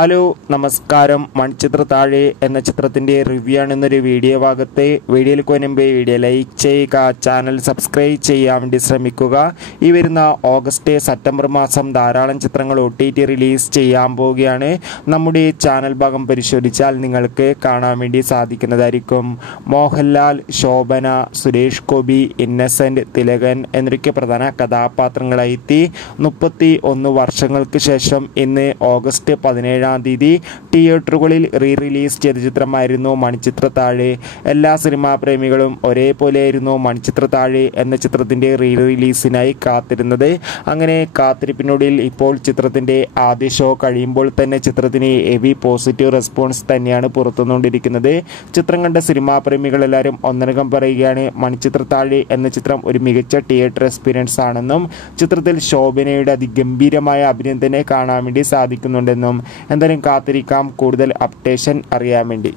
Hello നമസ്കാരം. മൺചിത്ര താഴെ എന്ന ചിത്രത്തിൻ്റെ റിവ്യൂ ആണെന്നൊരു വീഡിയോ ഭാഗത്ത്. വീഡിയോയിൽ മുൻപ് വീഡിയോ ലൈക്ക് ചെയ്യുക, ചാനൽ സബ്സ്ക്രൈബ് ചെയ്യാൻ വേണ്ടി ശ്രമിക്കുക. ഈ വരുന്ന ഓഗസ്റ്റ് സെപ്റ്റംബർ മാസം ധാരാളം ചിത്രങ്ങൾ OTT റിലീസ് ചെയ്യാൻ പോവുകയാണ്. നമ്മുടെ ചാനൽ ഭാഗം പരിശോധിച്ചാൽ നിങ്ങൾക്ക് കാണാൻ വേണ്ടി സാധിക്കുന്നതായിരിക്കും. മോഹൻലാൽ, ശോഭന, സുരേഷ് ഗോപി, ഇന്നസെന്റ്, തിലകൻ എന്നൊക്കെ പ്രധാന കഥാപാത്രങ്ങളായി 31 വർഷങ്ങൾക്ക് ശേഷം ഇന്ന് ഓഗസ്റ്റ് 17 തീയതി തിയേറ്ററുകളിൽ റിലീസ് ചെയ്ത ചിത്രമായിരുന്നു മൺചിത്ര താഴെ. എല്ലാ സിനിമാ പ്രേമികളും ഒരേപോലെയായിരുന്നു മൺചിത്ര താഴെ എന്ന ചിത്രത്തിൻ്റെ റിലീസിനായി കാത്തിരുന്നത്. അങ്ങനെ കാത്തിരിപ്പിനൊടുവിൽ ഇപ്പോൾ ചിത്രത്തിൻ്റെ ആദ്യ ഷോ കഴിയുമ്പോൾ തന്നെ ചിത്രത്തിന് ഹെവി പോസിറ്റീവ് റെസ്പോൺസ് തന്നെയാണ് പുറത്തുനിന്നുകൊണ്ടിരിക്കുന്നത്. ചിത്രം കണ്ട സിനിമാ പ്രേമികളെല്ലാവരും ഒന്നടങ്കം പറയുകയാണ് മൺചിത്ര താഴെ എന്ന ചിത്രം ഒരു മികച്ച തിയേറ്റർ എക്സ്പീരിയൻസ് ആണെന്നും ചിത്രത്തിൽ ശോഭനയുടെ അതിഗംഭീരമായ അഭിനയം തന്നെ കാണാൻ വേണ്ടി സാധിക്കുന്നുണ്ടെന്നും. എന്തായാലും കാത്തിരിക്കാം കൂടുതൽ അപ്ഡേഷൻ അറിയാൻ വേണ്ടി.